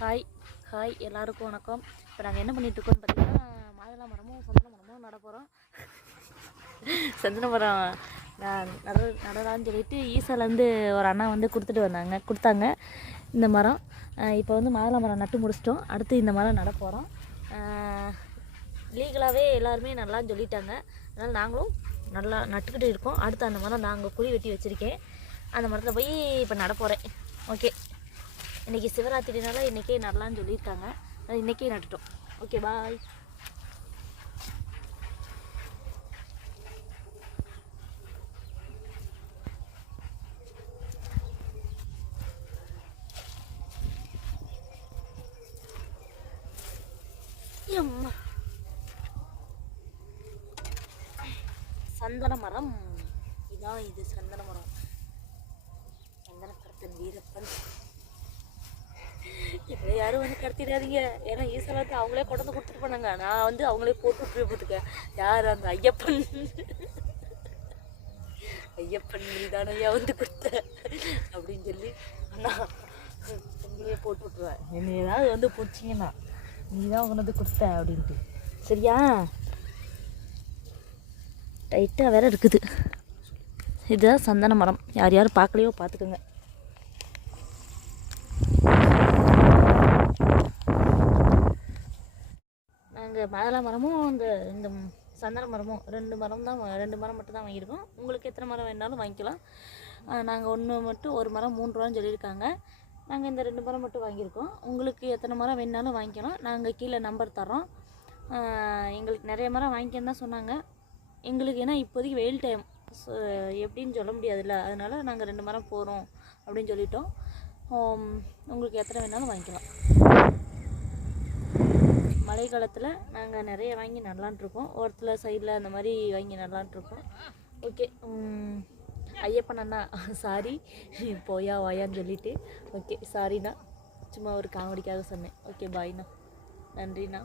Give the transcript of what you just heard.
Hi hi எல்லாருக்கும் வணக்கம். இப்போ நாங்கள் என்ன பண்ணிகிட்டு இருக்கோம்னு பார்த்தீங்கன்னா மாதுளை மரமும் சந்தன மரமும் நட போகிறோம் சந்தன மரம் நான் நட நடலான்னு சொல்லிட்டு ஈசாலேருந்து ஒரு அண்ணா வந்து கொடுத்துட்டு வந்தாங்க கொடுத்தாங்க இந்த மரம். இப்போ வந்து மாதுளை மரம் நட்டு முடிச்சிட்டோம். அடுத்து இந்த மரம் நட போகிறோம் லீகலாகவே எல்லாருமே நல்லான்னு சொல்லிட்டாங்க. அதனால் நாங்களும் நல்லா நட்டுக்கிட்டு இருக்கோம். அடுத்து அந்த மரம் நாங்கள் குழி வெட்டி வச்சுருக்கேன். அந்த மரத்தில் போய் இப்போ நட போகிறேன் ஓகே. இன்றைக்கி சிவராத்திரினால இன்றைக்கே நடலான்னு சொல்லியிருக்காங்க. அது இன்றைக்கே நட்டுட்டோம் ஓகே பாய் சந்தன மரம். இதான் இது சந்தன மரம். சந்தன வீரப்பன். இதை யாரும் வந்து கடத்திடாதீங்க. ஏன்னா ஈஸ்வரத்து அவங்களே கொண்டு வந்து கொடுத்துட்டு போனாங்க. நான் வந்து அவங்களே போட்டு விட்டு யார் அந்த ஐயப்பன்? ஐயப்பன் நீதான ஐயா வந்து கொடுத்த. அப்படின்னு சொல்லி அண்ணா உங்களையே போட்டு விட்ருவேன் என்னை ஏதாவது வந்து பிடிச்சிங்கன்னா நீ தான் கொண்டு வந்து கொடுத்த அப்படின்ட்டு. சரியா? டைட்டாக வேற இருக்குது. இதுதான் சந்தன மரம். யார் யார் பார்க்கலையோ பார்த்துக்கோங்க. நாங்கள் மரமும் இந்த இந்த சந்தன மரமும் ரெண்டு மரம் தான் ரெண்டு மரம் மட்டும் தான் வாங்கியிருக்கோம். உங்களுக்கு எத்தனை மரம் வேணாலும் வாங்கிக்கலாம். நாங்கள் ஒன்று மட்டும் ஒரு மரம் மூணு ரூபான்னு சொல்லியிருக்காங்க. நாங்கள் இந்த ரெண்டு மரம் மட்டும் வாங்கியிருக்கோம். உங்களுக்கு எத்தனை மரம் வேணாலும் வாங்கிக்கலாம். நாங்கள் கீழே நம்பர் தரோம் எங்களுக்கு நிறைய மரம் வாங்கிக்கன்னு தான் சொன்னாங்க. எங்களுக்கு ஏன்னா இப்போதைக்கு வெயில் டைம் எப்படின்னு சொல்ல முடியாதுல்ல. அதனால நாங்கள் ரெண்டு மரம் போகிறோம் அப்படின்னு சொல்லிட்டோம். உங்களுக்கு எத்தனை வேணாலும் வாங்கிக்கலாம். மழை காலத்தில் நாங்கள் நிறைய வாங்கி நடலான்ட்டு ஓரத்தில் சைடில் அந்த மாதிரி வாங்கி நல்லான்ட்ருக்கோம். ஓகே ஐயப்பன் அண்ணா சாரி போயா வாயான்னு சொல்லிட்டு. ஓகே சாரிண்ணா சும்மா ஒரு காமெடிக்காக சொன்னேன். ஓகே பாய்ண்ணா நன்றிண்ணா.